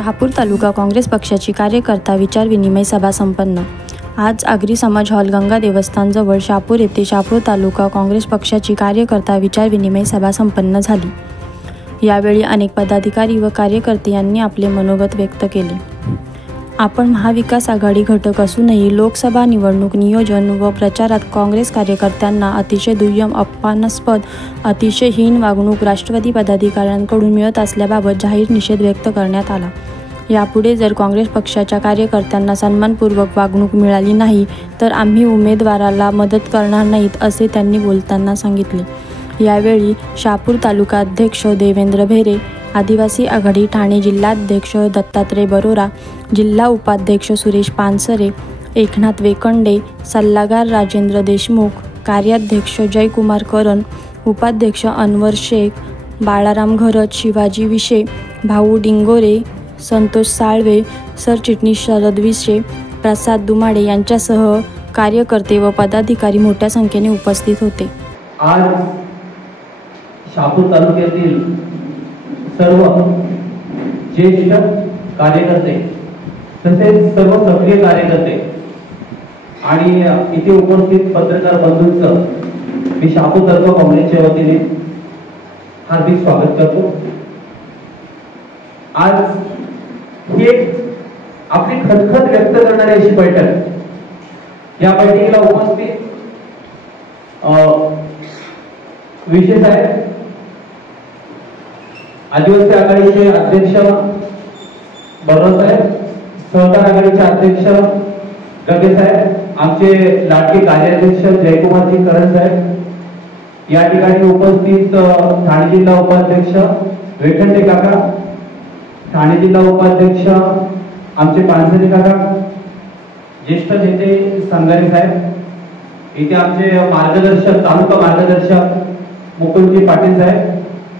शहापूर तालुका काँग्रेस पक्षाची कार्यकर्ता विचारविनिमय सभा संपन्न। आज आगरी समाज हॉल गंगा देवस्थानजवळ शहापूर येथे शहापूर तालुका काँग्रेस पक्षाची कार्यकर्ता विचारविनिमय सभा संपन्न झाली। यावेळी अनेक पदाधिकारी व कार्यकर्ते यांनी आपले मनोगत व्यक्त केले। आपण महाविकास आघाडी घटक असूनही लोकसभा निवडणूक नियोजन व प्रचारात काँग्रेस कार्यकर्त्यांना अतिशय दुय्यम, अपमानास्पद, अतिशय हीन वागणूक राष्ट्रवादी पदाधिकाऱ्यांकडून मिळत असल्याबाबत जाहीर निषेध व्यक्त करण्यात आला। यापुढे जर काँग्रेस पक्षाच्या कार्यकर्त्यांना सन्मानपूर्वक वागणूक मिळाली नाही तर आम्ही उमेदवाराला मदत करणार नाहीत, असे त्यांनी बोलताना सांगितले। यावेळी शहापूर तालुका अध्यक्ष देवेंद्र भेरे, आदिवासी आघाडी ठाणे जिल्हाध्यक्ष दत्तात्रय बरोरा, जिल्हा उपाध्यक्ष सुरेश पानसरे, एकनाथ वेकंडे, सल्लागार राजेंद्र देशमुख, कार्याध्यक्ष जयकुमार करण, उपाध्यक्ष अनवर शेख, बाळाराम घरत, शिवाजी विशे, भाऊ डिंगोरे, संतोष साळवे, सरचिटणीस शरद विशे, प्रसाद दुमाडे यांच्यासह कार्यकर्ते व पदाधिकारी मोठ्या संख्येने उपस्थित होते। आज शहापूर तालुक्यातील सर्व ज्येष्ठ कार्यकर्ते तसेच सर्व सक्रिय कार्यकर्ते आणि इथे उपस्थित पत्रकार बंधूंचं मी शहापूर तालुका काँग्रेसच्या वतीने हार्दिक स्वागत करतो। आज ही एक आपली खदखद व्यक्त करणारी अशी बैठक, या बैठकीला उपस्थित विशेष आहे आदिवासी आघाडीचे अध्यक्ष बरोरा साहेब, सहकार आघाडीचे अध्यक्ष गगे साहेब, आमचे लाडके कार्याध्यक्ष जयकुमारजी करण साहेब, या ठिकाणी उपस्थित ठाणे जिल्हा उपाध्यक्ष वेखंडे काका, ठाणे जिल्हा उपाध्यक्ष आमचे पानसरे काका, ज्येष्ठ नेते संगारे साहेब, इथे आमचे मार्गदर्शक तालुका मार्गदर्शक मुकुंदजी पाटील साहेब,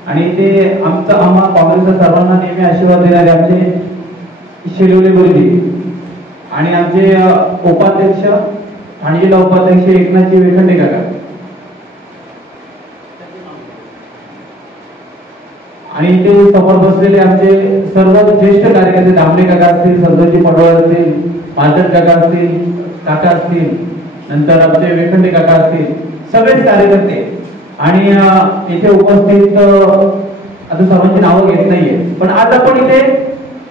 आणि इथे आम्हा काँग्रेसच्या सर्वांना नेहमी आशीर्वाद देणारे आमचे शेलवले गुरुजी आणि आमचे उपाध्यक्ष ठाणे जिल्हा उपाध्यक्ष एकनाथजी वेखंडे काका, आणि इथे समोर बसलेले आमचे सर्व ज्येष्ठ कार्यकर्ते दामले काका असतील, संतोषजी पडवळ असतील, माजर काका असतील, काका असतील, नंतर आमचे वेखंडे काका असतील, सगळेच कार्यकर्ते आणि इथे उपस्थित आता सर्वांची नावं घेत नाहीये, पण आज आपण इथे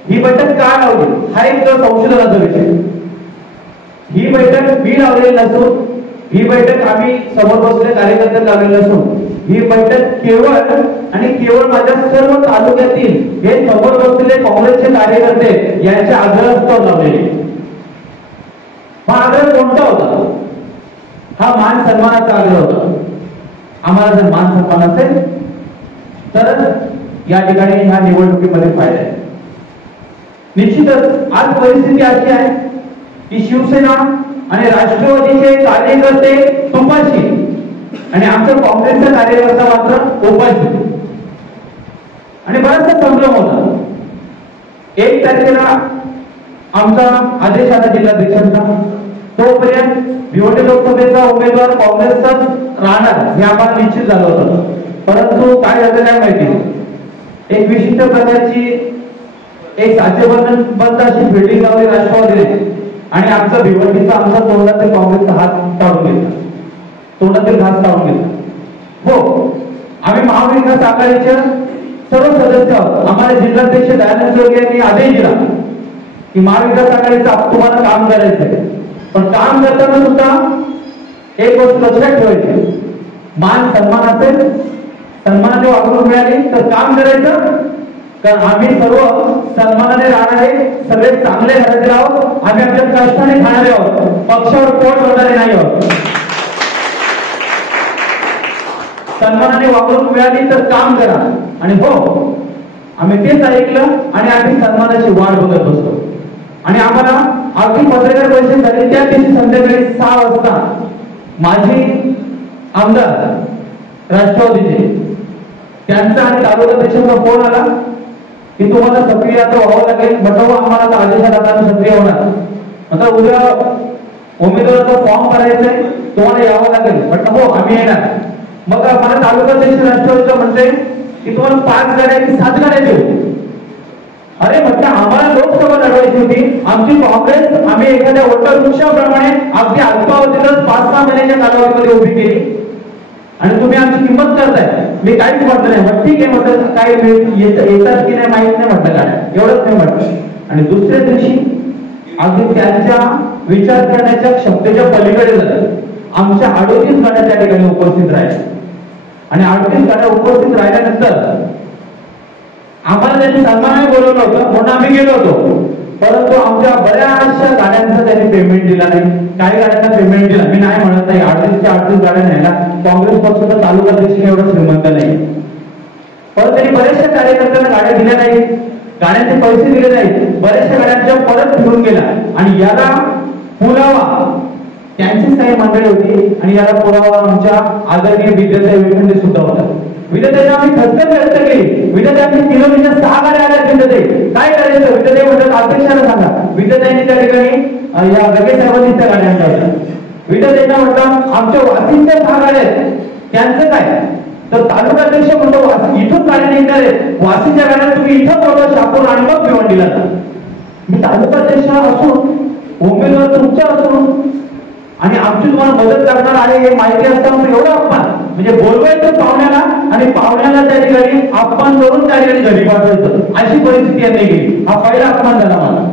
ही बैठक का लावली हा एक संशोधनाचा विषय। ही बैठक मी लावलेली नसून, ही बैठक आम्ही समोर बसलेल्या कार्यकर्त्यांनी लावलेली नसून, ही बैठक केवळ आणि केवळ माझ्या सर्व तालुक्यातील हे समोर बसलेले काँग्रेसचे कार्यकर्ते यांच्या आग्रहास्तव लावलेली। हा आग्रह कोणता होता? हा मान सन्मानाचा आग्रह होता। आम्हाला जर मान सन्मान असेल तर या ठिकाणी ह्या निवडणुकीमध्ये फायदा आहे। निश्चितच आज परिस्थिती अशी आहे की शिवसेना आणि राष्ट्रवादीचे कार्यकर्ते तुपाशी आणि आमच्या काँग्रेसचा कार्यकर्ता मात्र उपाशी, आणि बराचसा संभ्रम होता। 1 तारखेला आमचा आदेश आला जिल्हाध्यक्षांचा, तोपर्यंत भिवंडी लोकसभेचा उमेदवार काँग्रेसचाच राहणार हे आम्हाला निश्चित झालं होतं, परंतु काय झालं काय माहिती, एक विशिष्ट प्रकारची एक साचेबंद अशी फिल्डिंग लावली राष्ट्रवादीने आणि आमचा भिवंडीचा आमचा तोंडातील काँग्रेसचा हात काढून घेतला, तोंडातील घास काढून घेतला। हो, आम्ही महाविकास आघाडीच्या सर्व सदस्य आहोत। आम्हाला जिल्हाध्यक्ष दयानंद जोगे यांनी आदेश दिला की महाविकास आघाडीचं तुम्हाला काम करायचंय, पण काम करताना सुद्धा एक गोष्ट लक्षात ठेवायची, मान सन्मान असेल, सन्मानाने वागणूक मिळाली तर काम करायचं, कारण आम्ही सर्व सन्मानाने राहणारे, सगळे चांगले घराचे आहोत, आम्ही आमच्या कष्टाने खाणारे आहोत, पक्षावर पोट भरणारे नाही आहोत। सन्मानाने वागणूक मिळाली तर काम करा, आणि हो आम्ही तेच ऐकलं आणि आम्ही सन्मानाची वाट बघत बसतो। आणि आम्हाला अगदी पत्रकार परिषद झाली त्या दिवशी संध्याकाळी 6 वाजता माझी आमदार राष्ट्रवादीचे त्यांचा आणि तालुकाध्यक्षांचा फोन आला की तुम्हाला सक्रिय आता व्हावं लागेल। म्हटलं आम्हाला आदेशात आता सक्रिय होणार, आता उद्या उमेदवाराचा फॉर्म भरायचंय, तुम्हाला यावं लागेल। म्हटलं हो आम्ही येणार। मग मला तालुकाध्यक्ष राष्ट्रवादीचं म्हणते की तुम्हाला 5 गाड्या की 7 गाड्या देऊ, अरे म्हटलं आम्हाला लोकसभा लढवायची होती, आमची काँग्रेस आम्ही एखाद्या वटवृक्षाप्रमाणे अगदी अल्पावधीतच 5-6 महिन्याच्या कालावधीमध्ये उभी केली आणि तुम्ही आमची किंमत करताय. मी काहीच म्हटलं नाही. मग ठीक आहे म्हटलं, काय येतात की नाही माहित नाही म्हटलं, गाड्या एवढंच नाही म्हटलं. आणि दुसऱ्या दिवशी अगदी त्यांच्या विचार करण्याच्या क्षमतेच्या पलीकडे झालं. आमच्या 38 गाड्या त्या ठिकाणी उपस्थित राहिल्या आणि 38 गाड्या उपस्थित राहिल्यानंतर आम्हाला त्यांनी सन्मानाने बोलवलं होतं म्हणून आम्ही गेलो होतो. परंतु आमच्या बऱ्याचशा गाड्यांचं त्यांनी पेमेंट दिला नाही. काही गाड्यांना पेमेंट दिला, मी नाही म्हणत नाही, 38 गाड्या न्यायला काँग्रेस पक्षाचा तालुका अध्यक्ष एवढं श्रीमंत नाही. परंतु त्यांनी बऱ्याचशा कार्यकर्त्यांना गाड्या दिल्या नाही, गाड्यांचे पैसे दिले नाहीत, बऱ्याचशा गाड्यांच्या परत फिरून गेला. आणि याला पुरावा त्यांचीच काही मंडळी होती आणि याला पुरावा आमच्या आदरणीय विद्याताई विखंडे सुद्धा होता. विद्याताईंना आम्ही खतखत व्यक्त केली. विद्याताईंनी किलोमीटर 6 गाड्या आल्या. विद्याताई काय करायचं? विद्याताई म्हणतात अध्यक्षाला सांगा. विद्याताईंनी त्या ठिकाणी या गगे साहेबांनी त्या गाड्या आणल्या. विद्याताईंना म्हटलं आमच्या वासींच्या 6 गाड्या आहेत, त्यांचं काय? तर तालुका अध्यक्ष म्हणतो इथून गाड्या निघणार आहेत, वासीच्या गाड्या तुम्ही इथं बोलवा शापूर आणि मग भिवंडीला जा. मी तालुका अध्यक्ष असून उमेदवार तुमच्या असून आणि आमची तुम्हाला मदत करणार आहे हे माहिती असताना एवढा अपमान, म्हणजे बोलवायचं पाहुण्याला आणि पाहुण्याला त्या ठिकाणी अपमान करून त्या ठिकाणी घरी पाठवायचं, अशी परिस्थिती यांनी केली. हा पहिला अपमान झाला मला.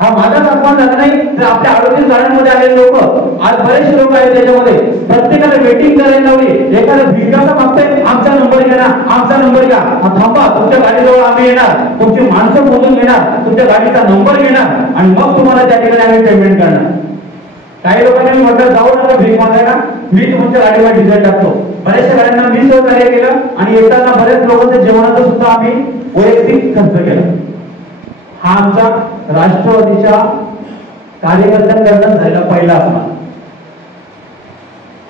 हा माझाच अपमान झाला नाही तर आपल्या 38 गाड्यांमध्ये आलेले लोक, आज बरेचसे लोक आहेत त्याच्यामध्ये, प्रत्येकाला वेटिंग करायला लावली. एखादा भिकाचा मागतोय आमचा नंबर घ्या ना, आमचा नंबर घ्या, थांबा तुमच्या गाडीजवळ आम्ही येणार, तुमची माणसं मोजून घेणार, तुमच्या गाडीचा नंबर घेणार आणि मग तुम्हाला त्या ठिकाणी आम्ही पेमेंट करणार. काही लोकांनी म्हटलं जाऊ नका भीक मागायला, मी तुमच्या गाडीवर डिझेल टाकतो. बऱ्याचशा गाड्यांना मी सहकार्य केलं आणि येताना बऱ्याच लोकांच्या जेवणाचा सुद्धा आम्ही वैयक्तिक खर्च केला. हा आमचा राष्ट्रवादीच्या कार्यकर्त्यांकडून झालेला पहिला अपमान.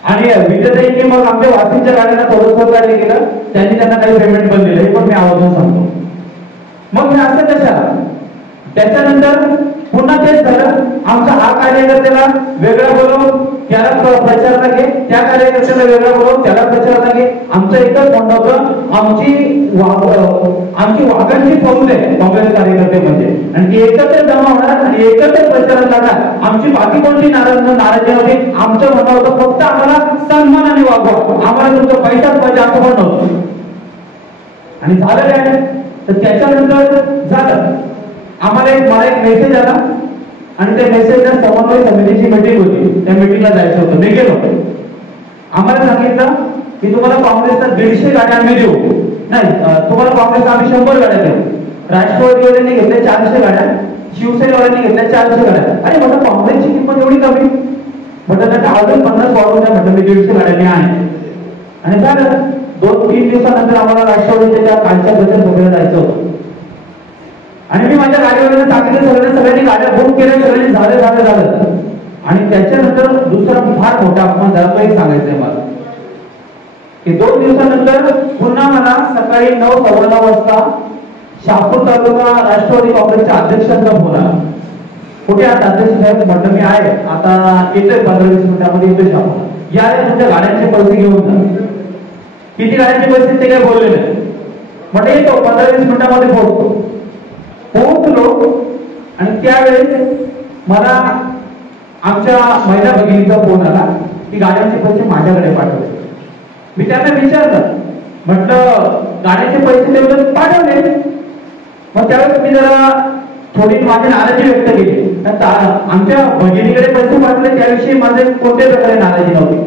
आणि विद्याताईंनी मग आमच्या वासींच्या गाड्यांना थोडं सहकार्य केलं, त्यांनी त्यांना काही पेमेंट पण दिलं, हे पण मी आवर्जून सांगतो. मग हे असं कशाला? त्याच्यानंतर पुन्हा तेच झालं. आमचा हा कार्यकर्त्याला वेगळा बोलवून त्याला प्रचाराला घे, त्या कार्यकर्त्याला वेगळा बोलवून त्याला प्रचाराला घे. आमचं एकच म्हणणं होतं, आमची वाघांची फौज आहे काँग्रेस कार्यकर्ते म्हणजे, आणि ती एकत्र जमा होणार आणि एकत्र प्रचारात लागणार. आमची बाकी कोणती नाराजी नव्हती. आमचं म्हणणं होतं फक्त आम्हाला सन्मानाने वागवा, आम्हाला तुमचा पैसाच पाहिजे असं म्हणणं होतं. आणि झालं काय? तर त्याच्यानंतर झालं आम्हाला मला एक मेसेज आला आणि त्या मेसेजला समन्वय समितीची मीटिंग होती, त्या मीटिंगला जायचं होतं. मी गेलो. आम्हाला सांगितलं की तुम्हाला काँग्रेसला 150 गाड्या आम्ही देऊ, नाही तुम्हाला काँग्रेसला आम्ही 100 गाड्या देऊ. राष्ट्रवादीवाल्यांनी घेतल्या 400 गाड्या, शिवसेनेवाल्यांनी घेतल्या 400 गाड्या. अरे म्हटलं काँग्रेसची किंमत एवढी कमी, म्हटलं त्याचा अजून 50 वाढवून द्या, म्हटलं मी 150 गाड्या मी आहे. आणि झालं 2-3 दिवसानंतर आम्हाला राष्ट्रवादीच्या त्या कालच्या बचत सभेला जायचं होतं. आणि मी माझ्या गाडीवाल्यांना सांगितलं, सगळ्यांनी गाड्या बुक केल्या, सगळ्यांनी झालं. आणि त्याच्यानंतर दुसरा फार मोठा अपमान झाला, तो एक सांगायचंय मला की 2 दिवसानंतर पुन्हा मला सकाळी 9:15 वाजता शहापूर तालुका राष्ट्रवादी काँग्रेसच्या अध्यक्षांचा फोन आला. कुठे आहात अध्यक्ष साहेब? म्हटलं मी आहे, आता येतोय 15-20 मिनिटांमध्ये येतोय शहापूर. या तुमच्या गाड्यांचे पैसे घेऊन जा. किती गाड्यांचे पैसे ते काय बोलले नाही. म्हटलं येतो 15-20 मिनिटांमध्ये पोहोचलो. आणि त्यावेळेस मला आमच्या महिला भगिनीचा फोन आला की गाड्यांचे पैसे माझ्याकडे पाठवले. मी त्यांना विचारलं, म्हटलं गाड्याचे पैसे तेवढे पाठवले. मग त्यावेळेस मी जरा थोडी माझी नाराजी व्यक्त केली. आमच्या भगिनीकडे पैसे पाठवले त्याविषयी माझे कोणत्याही प्रकारे नाराजी नव्हती.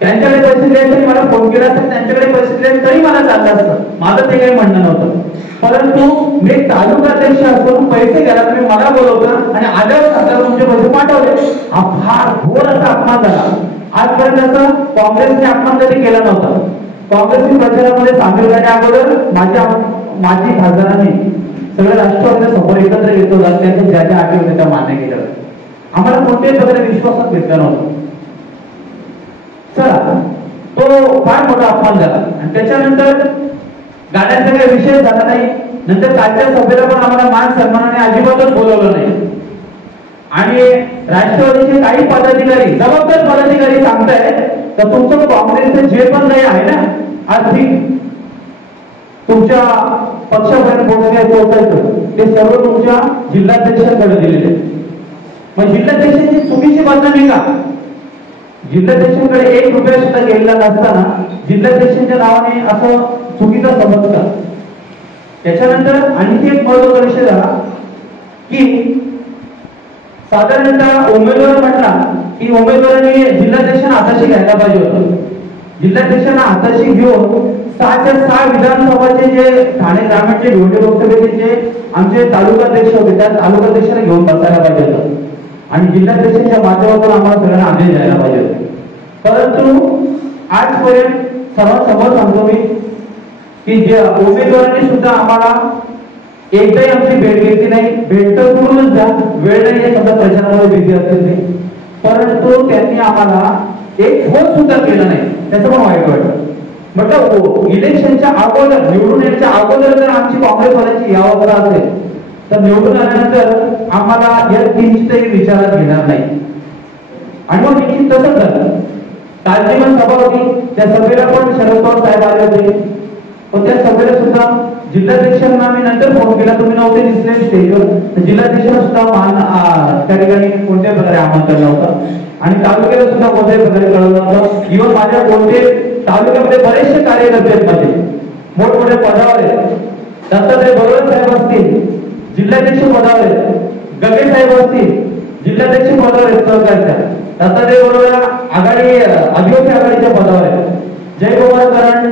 त्यांच्याकडे पैसे दिले मला फोन केला असता, त्यांच्याकडे पैसे दिले तरी मला चाललं असतं, माझं ते काही म्हणणं नव्हतं. परंतु मी तालुका अध्यक्ष असून पैसे घ्यायला तुम्ही मला बोलवता आणि आल्यावर सरकार तुमचे पैसे पाठवले, हा फार घोर असा अपमान झाला. आजपर्यंत काँग्रेसने अपमान कधी केला नव्हता. काँग्रेसच्या प्रचारामध्ये सामील करण्या अगोदर माजी खासदारांनी सगळ्या राष्ट्रवादीला समोर एकत्र घेतलं जात, त्यांच्या ज्या ज्या अटी होत्या त्या मान्य केल्या. आम्हाला कोणत्याही प्रकारे विश्वासात घेतला नव्हता. चला तो फार मोठा अपमान झाला. आणि त्याच्यानंतर गाड्यांचा काही विषय झाला नाही. नंतर कालच्या सभेला पण आम्हाला मान सन्मानाने अजिबातच बोलवलं नाही. आणि राष्ट्रवादीचे काही पदाधिकारी, जबाबदार पदाधिकारी सांगताय तर तुमचं काँग्रेसचं जे पण काही आहे ना आर्थिक, तुमच्या पक्षापर्यंत पोहोचायचं ते सर्व तुमच्या जिल्हाध्यक्षांकडे दिलेले. मग जिल्हाध्यक्षांची चुकीची बदनामी का? जिल्हाध्यक्षांकडे 1 रुपया सुद्धा गेलेला नसताना जिल्हाध्यक्षांच्या नावाने असं चुकीचा समज का? त्याच्यानंतर आणखी एक महत्त्वाचा विषय झाला की साधारणतः उमेदवार म्हटला की उमेदवारांनी जिल्हाध्यक्षांना हाताशी घ्यायला पाहिजे होतं. जिल्हाध्यक्षांना हाताशी घेऊन 6च्या 6 विधानसभाचे जे ठाणे ग्रामीणचे भिवंडी लोकसभेचे जे आमचे तालुकाध्यक्ष होते त्या तालुकाध्यक्षांना घेऊन बसायला पाहिजे होतं आणि जिल्हाध्यक्षांच्या माध्यमातून आम्हाला सगळ्यांना आदेश द्यायला पाहिजे होते. परंतु आजपर्यंत सर्वांसमोर सांगतो मी की जे उमेदवारांनी सुद्धा आम्हाला एकदाही आमची भेट घेतली नाही. भेट तर करूनच द्या, वेळ नाही समजा प्रचारामध्ये बिझी असतील ते, परंतु त्यांनी आम्हाला एक फोन सुद्धा केला नाही. त्याचं पण वाईट वाटतं. म्हटलं इलेक्शनच्या अगोदर निवडून यायच्या अगोदर जर आमची काँग्रेसवाल्यांची यावं असेल तर निवडून आल्यानंतर आम्हाला या किंचितही विचारात घेणार नाही. आणि मग निश्चित तसंच झालं. कालची पण सभा होती, त्या सभेला पण शरद पवार साहेब आले होते. पण त्या सभेला सुद्धा जिल्हाध्यक्षांना आम्ही नंतर फोन केला, तुम्ही नव्हते दिसले स्टेजवर. जिल्हाध्यक्षांना सुद्धा त्या ठिकाणी कोणत्याही प्रकारे आमंत्रण नव्हतं आणि तालुक्याला सुद्धा कोणत्याही प्रकारे कळवलं नव्हतं. इव्हन माझ्या कोणते तालुक्यामध्ये बरेचसे कार्यकर्ते आहेत माझे, मोठमोठ्या पदावर आहेत. दत्तात्रय बरोबर साहेब असतील जिल्हाध्यक्ष पदावर आहेत, गगे साहेब असतील जिल्हाध्यक्ष पदावर आहेत सहकारच्या, दत्तात्रय बरोबर आघाडी आदिवासी आघाडीच्या पदावर आहेत, जयकुमार करण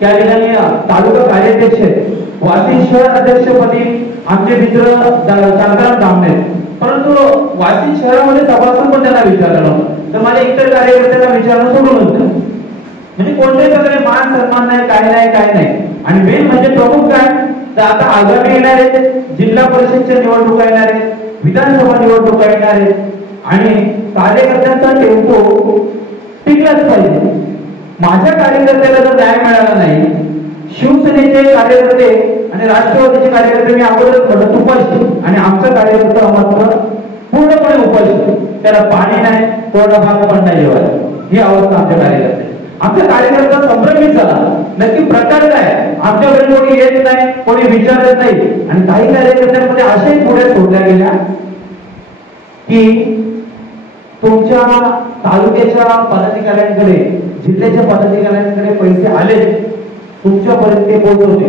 त्या ठिकाणी तालुका कार्याध्यक्ष आहेत, वाशिम शहर अध्यक्षपदी आमचे मित्र शांताराम दामणे. परंतु वाशिम शहरामध्ये सभासद पण त्यांना विचारलं नव्हतं, तर माझ्या इतर कार्यकर्त्यांना विचारणं सोडून होतं. म्हणजे कोणत्याही प्रकारे मान सन्मान नाही, काय नाही. आणि मेन म्हणजे प्रमुख काय, तर आता आगामी येणारे जिल्हा परिषदच्या निवडणुका येणार आहेत, विधानसभा निवडणुका येणार आहेत आणि कार्यकर्त्यांचा टेम्पो टिकलाच पाहिजे. माझ्या कार्यकर्त्याला जर न्याय मिळाला नाही, शिवसेनेचे कार्यकर्ते आणि राष्ट्रवादीचे कार्यकर्ते मी अगोदरच म्हटलं तुपाशी आणि आमचा कार्यकर्ता मात्र पूर्णपणे उपाशी. त्याला पाणी नाही, कोरडा भाग पण नाही जेवायला, ही अवस्था आमच्या कार्यकर्ते. आमच्या कार्यकर्ता संभ्रमित झाला, नक्की प्रकार काय. आमच्याकडे कोणी येत नाही, कोणी विचारत नाही. आणि काही कार्यकर्त्यांमध्ये अशाही पुढे सोडल्या गेल्या की तुमच्या तालुक्याच्या पदाधिकाऱ्यांकडे, जिल्ह्याच्या पदाधिकाऱ्यांकडे पैसे आले, तुमच्यापर्यंत ते पोहोचवते.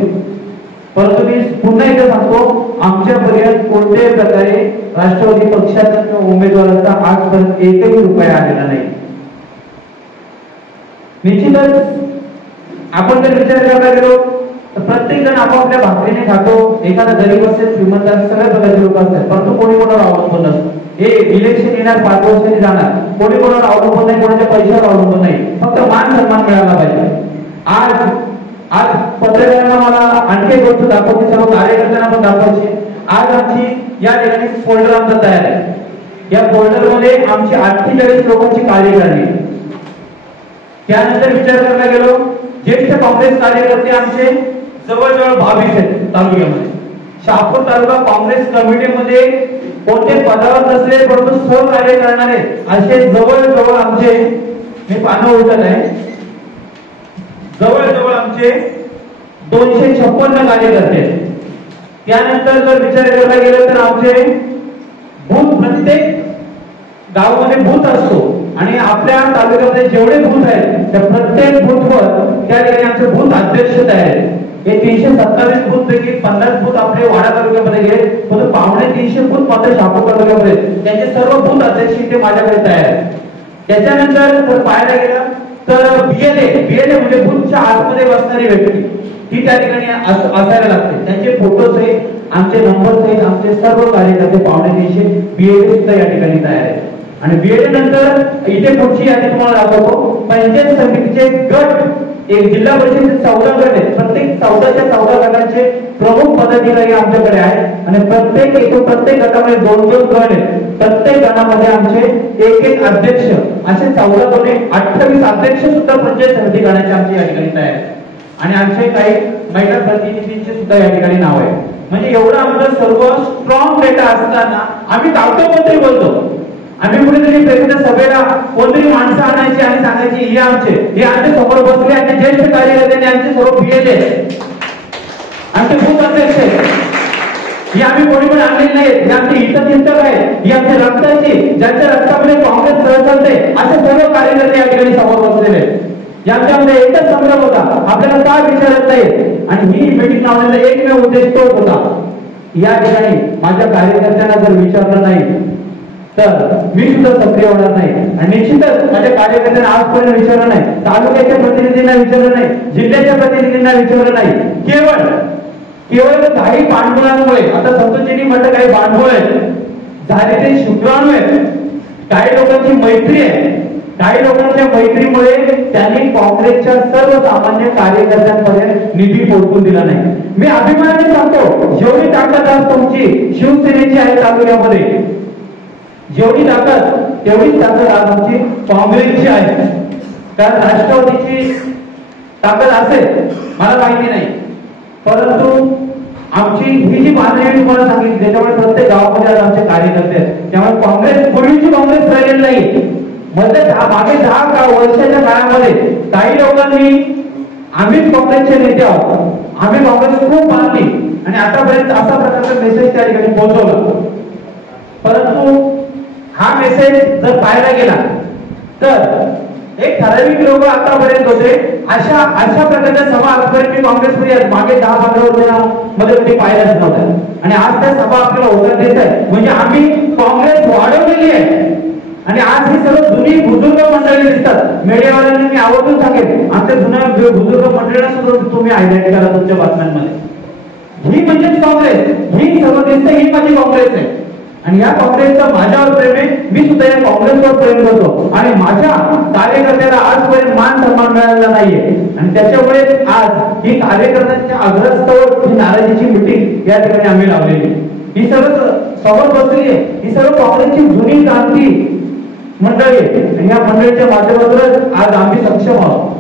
परंतु मी पुन्हा एकदा सांगतो, आमच्यापर्यंत कोणत्याही प्रकारे राष्ट्रवादी पक्षाचा किंवा उमेदवाराचा आजपर्यंत एकही रुपया आलेला नाही. निश्चितच आपण जर विचार करायला गेलो तर प्रत्येक जण आपापल्या भाकरीने खातो. एखादा गरीब असेल, श्रीमंत असेल, सगळ्या प्रकारचे लोक असतात, परंतु कोणी कोणावर अवलंबून नसतं. हे इलेक्शन येणार, 5 वर्षांनी जाणार, कोणी कोणावर अवलंबून नाही, कोणाच्या पैशावर अवलंबून नाही. फक्त मान सन्मान मिळाला पाहिजे. आज पत्रकारांना मला आणखी एक गोष्ट दाखवते, सर्व कार्यकर्त्यांना पण दाखवायची. आज आमची या ठिकाणी फोल्डर आमचा तयार आहे. या फोल्डर मध्ये आमची 48 लोकांची कार्यकारिणी. त्यानंतर विचार करायला गेलो, ज्येष्ठ काँग्रेस कार्यकर्ते आमचे जवळजवळ 22 आहेत तालुक्यामध्ये. शहापूर तालुका काँग्रेस कमिटीमध्ये कोणते पदावर नसले परंतु सहकार्य करणारे असे जवळजवळ आमचे, मी पानं उलटत आहे, जवळजवळ आमचे 256 कार्यकर्ते. त्यानंतर जर विचार करायला गेला तर आमचे बूथ, प्रत्येक गावामध्ये बूथ असतो आणि आपल्या तालुक्यामध्ये जेवढे बूथ आहेत त्या प्रत्येक बूथवर त्या ठिकाणी आमचे बूथ अध्यक्ष तयार आहेत. हे 327 बूथ पैकी 50 बूथ आपले वाडा तालुक्यामध्ये गेले, पण 250 बूथ मात्र शहापूर तालुक्यामध्ये, त्यांचे सर्व बूथ अध्यक्ष इथे माझ्याकडे तयार आहेत. त्याच्यानंतर जर पाहायला गेलं तर बीएलए म्हणजे बूथच्या आतमध्ये बसणारी व्यक्ती, ती त्या ठिकाणी असायला लागते. त्यांचे फोटो सहित, आमचे नंबर सहित आमचे सर्व कार्यकर्ते 250 बीएलए सुद्धा या ठिकाणी तयार आहेत. आणि बीएलए नंतर इथे पुढची यादी तुम्हाला दाखवतो. पंचायत समितीचे गट, एक जिल्हा परिषदेचे 14 गट आहेत. प्रत्येक 14 गटाचे प्रमुख पदाधिकारी आमच्याकडे आहेत आणि प्रत्येक गटामध्ये 2-2 गट आहेत. प्रत्येक गटामध्ये आमचे एक अध्यक्ष, असे 14 गुणे 28 अध्यक्ष सुद्धा पंचायत समिती गणाचे आमचे या ठिकाणी तयार आहेत. आणि आमचे काही महिला प्रतिनिधींचे सुद्धा या ठिकाणी नाव आहे. म्हणजे एवढा आमचा सर्व स्ट्रॉंग डेटा असताना आम्ही कागदोपत्री बोलतो. आम्ही कुठेतरी प्रेसिडेंट सभेला कोणतरी माणसं आणायची आणि सांगायची हे आमचे समोर बसले आणि ज्येष्ठ कार्यकर्त्यांनी आमचे सर्व बीएलए. आमचे बूथ अध्यक्ष हे आम्ही कोणी पण आणलेले नाहीत, हे आमचे हितचिंतक आहेत, ही आमच्या रक्ताची, ज्यांच्या रक्तामध्ये काँग्रेस सहचालते असे सर्व कार्यकर्ते या ठिकाणी समोर बसलेले आहेत. यांच्यामध्ये एकच संग्राम होता, आपल्याला काय विचारत नाही, आणि ही मीटिंग लावण्याचा एकमेव उद्देश तोच होता. या ठिकाणी माझ्या कार्यकर्त्यांना जर विचारलं नाही तर मी सुद्धा सक्रिय होणार नाही, आणि निश्चितच माझ्या कार्यकर्त्यांना आजपर्यंत विचारलं नाही, तालुक्याच्या प्रतिनिधींना विचारलं नाही, जिल्ह्याच्या प्रतिनिधींना विचारलं नाही. केवळ काही भांडवलामुळे, आता संतोषजींनी म्हटलं काही भांडवल झाले ते शुक्राणू आहेत, काही लोकांची मैत्री आहे, काही लोकांच्या मैत्रीमुळे त्यांनी काँग्रेसच्या सर्वसामान्य कार्यकर्त्यांपर्यंत निधी पोहोचून दिला नाही. मी अभिमानाने सांगतो, जेवढी ताकद आज तुमची शिवसेनेची आहे तालुक्यामध्ये, जेवढी ताकद तेवढीच ताकद आज आमची काँग्रेसची आहे. कारण राष्ट्रवादीची ताकद असेल मला माहिती नाही, परंतु आमची ही जी बांधणी मी तुम्हाला सांगितली त्याच्यामुळे प्रत्येक गावामध्ये आज आमचे कार्यकर्ते आहेत. त्यामुळे काँग्रेस पूर्वीची काँग्रेस राहिलेली नाही. मागे 10 वर्षाच्या काळामध्ये काही लोकांनी आम्हीच काँग्रेसचे नेते आहोत, आम्ही काँग्रेस खूप मानली आणि आतापर्यंत असा प्रकारचा मेसेज त्या ठिकाणी पोहोचवला. परंतु हा मेसेज जर पाहायला गेला तर एक ठराविक लोक आतापर्यंत होते, अशा प्रकारच्या सभा आजपर्यंत काँग्रेसमध्ये मागे 10-15 वर्षांमध्ये कधी पाहिल्याच नव्हत्या, आणि आज त्या सभा आपल्याला होतात देत आहे. म्हणजे आम्ही काँग्रेस वाढवलेली आहे. आणि आज ही सर्व जुनी बुजुर्ग मंडळी दिसतात. मीडियावाल्यांनी मी आवर्जून सांगेन, आमच्या जुन्या बुजुर्ग मंडळींना सुद्धा तुम्ही हायलाइट करा तुमच्या बातम्यांमध्ये. ही म्हणजेच काँग्रेस, ही सर्व दिसते, ही माझी काँग्रेस आहे. आणि या काँग्रेसचा माझ्यावर प्रेम आहे, मी सुद्धा या काँग्रेसवर प्रेम करतो, आणि माझ्या कार्यकर्त्याला आजपर्यंत मान सन्मान मिळालेला नाहीये. आणि त्याच्यामुळे आज ही कार्यकर्त्यांच्या आग्रहास्तव ही नाराजीची मिटिंग या ठिकाणी आम्ही लावलेली. ही सर्व समोर बसलेली आहे, ही सर्व काँग्रेसची जुनी क्रांती मंडळी, आणि या मंडळीच्या माध्यमातून आज आम्ही सक्षम आहोत.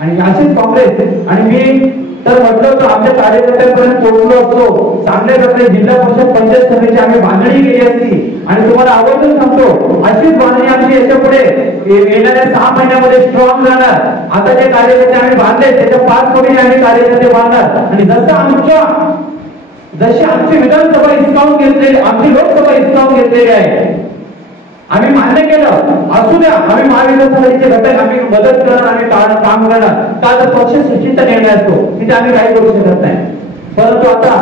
आणि अशीच काँग्रेस, आणि मी तर म्हटलं तर आमच्या कार्यकर्त्यांपर्यंत पोहोचलो असतो, चांगल्या प्रकारे जिल्हा परिषद पंचायत समितीची आम्ही बांधणी केली असती. आणि तुम्हाला आवर्जून सांगतो, अशीच बांधणी आमची याच्या पुढे येणाऱ्या 6 महिन्यामध्ये स्ट्रॉंग राहणार. आता जे कार्यकर्ते आम्ही बांधले त्याच्या 5 कोटी आम्ही कार्यकर्ते बांधणार. आणि जशी आमची विधानसभा हिसकावून घेतलेली, आमची लोकसभा हिसकावून घेतलेली आहे, आम्ही मान्य केलं, असू द्या, आम्ही महाविकास आघाडीचे घटक, आम्ही मदत करणार, आम्ही काम करणार. का तर पक्ष सूचित निर्णय असतो तिथे आम्ही काही करू शकत नाही. परंतु आता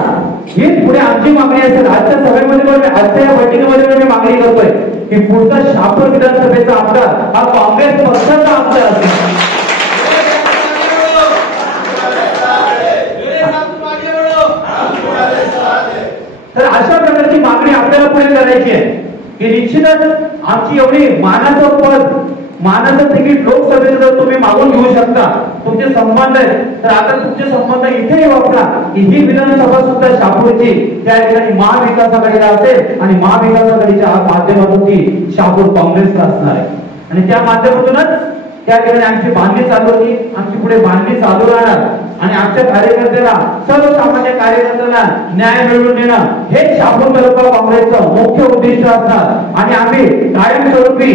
हीच पुढे आमची मागणी असेल. आजच्या सभेमध्ये आजच्या या बैठकीमध्ये मी मागणी करतोय की पुढचा शहापूर विधानसभेचा आमदार हा काँग्रेस पक्षाचा आमदार असेल. तर अशा प्रकारची मागणी आपल्याला पुढे करायची आहे की निश्चितच आमची एवढी मानाचं पद, मानाचं तिकीट लोकसभेचं जर तुम्ही मागून घेऊ शकता, तुमचे संबंध आहेत, तर आता तुमचे संबंध इथेही वापरा की ही विधानसभा सुद्धा शहापूरची त्या ठिकाणी महाविकास आघाडीला असेल, आणि महाविकास आघाडीच्या माध्यमातून ती शहापूर काँग्रेसला असणार आहे. आणि त्या माध्यमातूनच त्या ठिकाणी आमची बांधणी चालू होती, आमची पुढे बांधणी चालू राहणार. आणि आमच्या कार्यकर्त्याला, सर्वसामान्य कार्यकर्त्याला न्याय मिळवून देणं हेच शहापूर तालुका काँग्रेसचं मुख्य उद्दिष्ट असणार. आणि आम्ही कायमस्वरूपी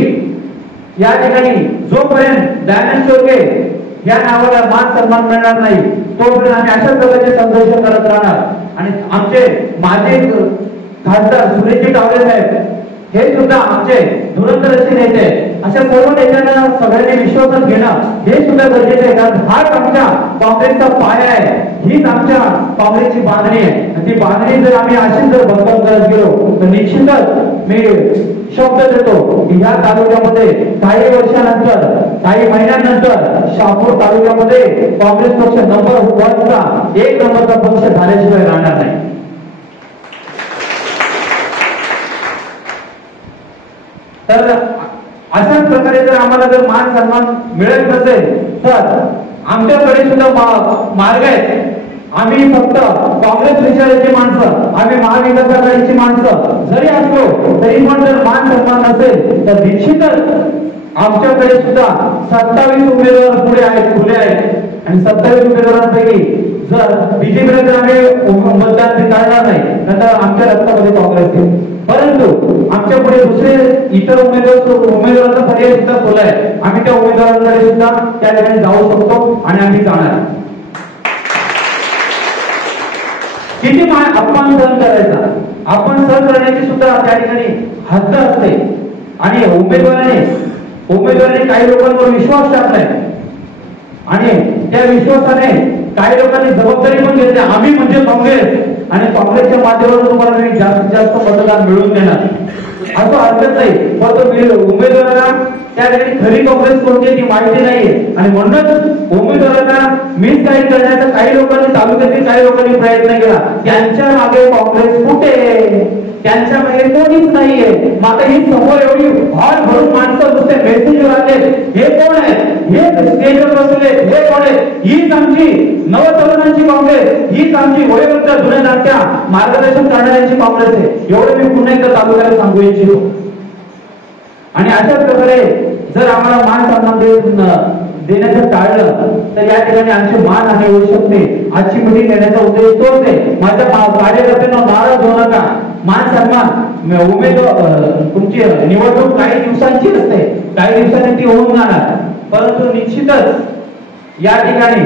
या ठिकाणी जोपर्यंत दयानंद चोरगे या नावाला मान सन्मान मिळणार नाही तोपर्यंत आम्ही अशा प्रकारचे संघर्ष करत राहणार. आणि आमचे माजी खासदार सुरेशजी टावरे साहेब हे सुद्धा आमचे धुरंधर असे नेते, अशा सर्व नेत्यांना सगळ्यांनी विश्वासात घेणं हे सुद्धा गरजेचं आहे. कारण हाच आमच्या काँग्रेसचा पाया आहे, हीच आमच्या काँग्रेसची बांधणी आहे. ती बांधणी जर आम्ही अशीच जर भक्कम करत गेलो तर निश्चितच मी शब्द देतो की या तालुक्यामध्ये काही वर्षानंतर, काही महिन्यानंतर शहापूर तालुक्यामध्ये काँग्रेस पक्ष नंबर 1चा, 1 नंबरचा पक्ष झाल्याशिवाय राहणार नाही. तर अशाच प्रकारे जर आम्हाला जर मान सन्मान मिळत नसेल तर आमच्याकडे सुद्धा मार्ग आहेत. आम्ही फक्त काँग्रेस विचाराची माणसं, आम्ही महाविकास आघाडीची माणसं जरी असलो तरी पण जर मान सन्मान नसेल तर निश्चितच आमच्याकडे सुद्धा 27 उमेदवार पुढे आहेत, खुले आहेत. आणि 27 उमेदवारांपैकी जर बीजेपीला जर आम्ही मतदान करणार नाही तर आमच्या रक्तामध्ये काँग्रेस आहे. परंतु आमच्या पुढे दुसरे इतर उमेदवारांचा पर्याय सुद्धा खुला आहे. आम्ही त्या उमेदवारांकडे सुद्धा त्या ठिकाणी जाऊ शकतो आणि आम्ही जाणार. किती अपमान सहन करायचा, आपण सहन करण्याची सुद्धा त्या ठिकाणी हद्द असते. आणि उमेदवाराने काही लोकांवर विश्वास टाकलाय आणि त्या विश्वासाने काही लोकांनी जबाबदारी पण घेतली. आम्ही म्हणजे काँग्रेस आणि काँग्रेसच्या माध्यमातून तुम्हाला मी जास्तीत जास्त मतदान मिळवून देणार असं हरकत नाही. पण उमेदवाराला त्या ठिकाणी खरी काँग्रेस कोणती ती माहिती नाहीये आणि म्हणूनच उमेदवारांना मिसगाईड करण्याचा काही लोकांनी तालुक्यातील काही लोकांनी प्रयत्न केला. त्यांच्या मागे काँग्रेस कुठे, त्यांच्या मागे कोणीच नाहीये. मग आता ही समोर एवढी हॉल भरून माणसं नुसते मेसेजवर आले, हे कोण आहे, हे स्टेजवर बसले, हे कोण आहे? हीच आमची नवतरुणांची काँग्रेस, हीच आमची वयोवृद्ध जुन्या नाट्या मार्गदर्शन करणाऱ्यांची काँग्रेस आहे. एवढं मी पुन्हा एकदा तालुक्याला सांगू इच्छितो. आणि अशाच प्रकारे जर आम्हाला मान सन्मान देण्याचं टाळलं तर या ठिकाणी आमची मान हानी होऊ शकते. आजची मीटिंग घेण्याचा उद्देश तोच आहे. माझ्या कार्यकर्त्यांना नाराज होऊ नका. मान सन्मान तुमची निवडणूक काही दिवसांची असते, काही दिवसांनी ती होऊन जाणार. परंतु निश्चितच या ठिकाणी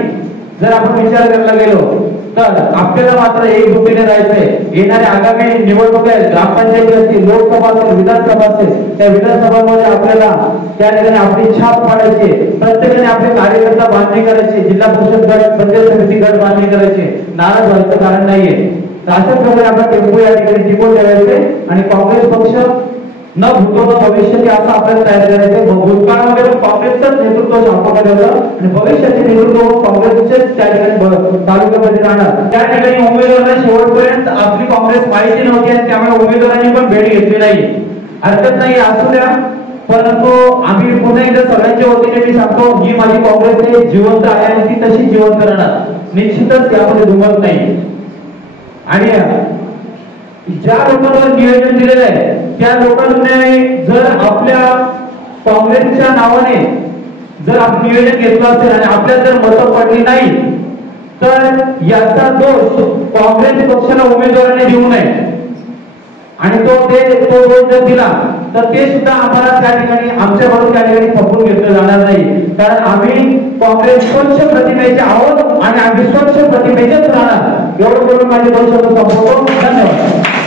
जर आपण विचार करायला गेलो तर आपल्याला मात्र एकजुटीने राहायचंय. येणाऱ्या आगामी निवडणुका आहेत, ग्रामपंचायती असतील, लोकसभा असेल, विधानसभा असेल, त्या विधानसभामध्ये आपल्याला त्या ठिकाणी आपली छाप पाडायची. प्रत्येकाने आपले कार्यकर्ता बांधणी करायची, जिल्हा परिषद गट, पंचायत समिती गट बांधणी करायचे. नाराज व्हायचं कारण नाहीये. तर अशा प्रकारे आपला टेम्पो या ठिकाणी टिकून ठेवायचे आणि काँग्रेस पक्ष न भूतो न भविष्य असं आपल्याला तयार करायचं. भूतकाळामध्ये काँग्रेसचंच नेतृत्व शाखामध्ये होतं आणि भविष्याचे नेतृत्व काँग्रेसचेच त्या ठिकाणी तालुक्यामध्ये राहणार. त्या ठिकाणी उमेदवारांना शेवटपर्यंत आपली काँग्रेस माहिती नव्हती आणि त्यामुळे उमेदवारांनी पण भेट घेतली नाही. हरकत नाही, असू द्या. परंतु आम्ही पुन्हा एकदा सगळ्यांच्या वतीने मी सांगतो, ही माझी काँग्रेस जिवंत आहे आणि ती तशी जिवंत राहणार. निश्चितच यामध्ये दुमत नाही. आणि ज्या लोकांवर नियोजन दिलेलं आहे त्या लोकांनी जर आपल्या काँग्रेसच्या नावाने जर आपण नियोजन घेतलं असेल आणि आपल्याला जर मतं पडली नाही तर याचा दोष काँग्रेस पक्षाला उमेदवाराने देऊ नये. आणि तो दोष जर दिला तर ते सुद्धा आम्हाला त्या ठिकाणी आमच्याबरोबर त्या ठिकाणी खपून घेतलं जाणार नाही. कारण आम्ही काँग्रेस स्वच्छ प्रतिमेचे आहोत आणि आम्ही स्वच्छ प्रतिमेचेच राहणार. एवढं करून माझे दोन शब्द संपवतो. धन्यवाद.